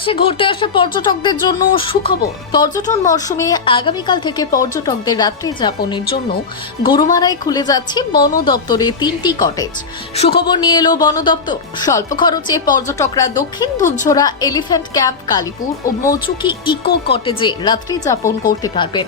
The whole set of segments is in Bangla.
আসে ঘুরতে আসা পর্যটকদের জন্য সুখবর। পর্যটন মরশুমে আগামীকাল থেকে পর্যটকদের রাত্রি যাপনের জন্য গরুমারায় খুলে যাচ্ছে বন দপ্তরে তিনটি কটেজ। সুখবর নিয়ে এলো বন দপ্তর। স্বল্প খরচে পর্যটকরা দক্ষিণ ধূপঝোড়া এলিফ্যান্ট ক্যাম্প, কালীপুর ও মৌচুকি ইকো কটেজে রাত্রি যাপন করতে পারবেন।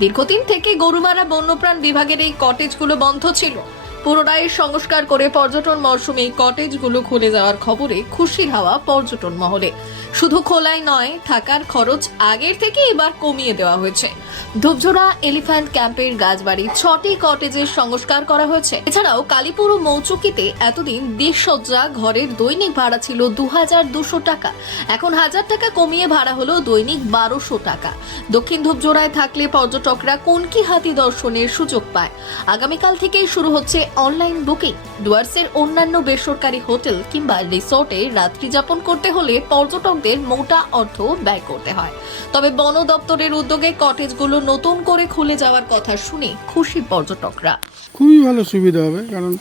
দীর্ঘদিন থেকে গরুমারা বন্যপ্রাণ বিভাগের এই কটেজগুলো বন্ধ ছিল। পুনরায় সংস্কার করে পর্যটন মরশুমে কটেজগুলো খুলে যাওয়ার খবরে খুশির হাওয়া পর্যটন মহলে। শুধু খোলাই নয়, থাকার খরচ আগের থেকে এবার কমিয়ে দেওয়া হয়েছে। ধূপঝোড়া এলিফ্যান্ট ক্যাম্পের গাছবাড়ি ছটি কটেজের সংস্কার করা হয়েছে। এছাড়াও কালীপুর ও মৌচুকিতে এতদিন দেশসজ্জা ঘরের দৈনিক ভাড়া ছিল দু হাজার দুশো টাকা। এখন হাজার টাকা কমিয়ে ভাড়া হলো দৈনিক বারোশো টাকা। দক্ষিণ ধূপজোড়ায় থাকলে পর্যটকরা কোনকি হাতি দর্শনের সুযোগ পায়? আগামীকাল থেকেই শুরু হচ্ছে অনলাইন বুকিং। ডুয়ার্সের অন্যান্য বেসরকারি হোটেল কিংবা রিসোর্টে রাত্রি যাপন করতে হলে পর্যটকদের মোটা অর্থ ব্যয় করতে হয়। তবে বন দপ্তরের উদ্যোগে কটেজগুলো নতুন করে খুলে যাওয়ার কথা শুনে খুশি পর্যটকরা। খুবই ভালো সুবিধা হবে, কারণ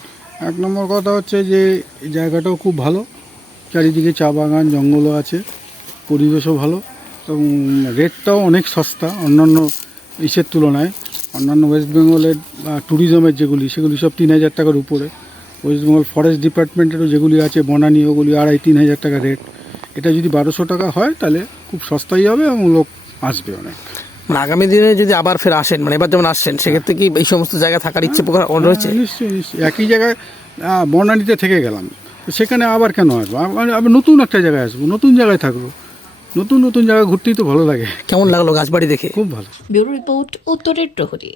এক নম্বর কথা হচ্ছে যে জায়গাটাও খুব ভালো। চারিদিকে চা বাগান, জঙ্গলও আছে, পরিবেশও ভালো এবং রেটটাও অনেক সস্তা অন্যান্য ইসের তুলনায়। অন্যান্য ওয়েস্ট বেঙ্গলের ট্যুরিজমের যেগুলি, সেগুলি সব তিন হাজার টাকার উপরে। ওয়েস্ট বেঙ্গল ফরেস্ট ডিপার্টমেন্টেরও যেগুলি আছে, বনানী, ওগুলি আড়াই, তিন হাজার টাকা রেট। এটা যদি বারোশো টাকা হয়, তাহলে খুব সস্তাই হবে এবং লোক আসবে অনেক। মানে আগামী দিনে যদি আবার ফের আসেন মানে এবার যেমন আসছেন সেক্ষেত্রে কি এই সমস্ত জায়গায় থাকার ইচ্ছে প্রকার রয়েছে? হ্যাঁ, নিশ্চয়ই নিশ্চয়ই। একই জায়গায় বর্ণালীতে থেকে গেলাম। তো সেখানে আবার কেন আসব? আবার আবার নতুন একটা জায়গায় আসব নতুন জায়গায় থাকব। নতুন নতুন জায়গায় ঘুরতেই তো ভালো লাগে। কেমন লাগল গাছবাড়ি দেখে? খুব ভালো। ব্যুরো রিপোর্ট উত্তরের প্রহরী।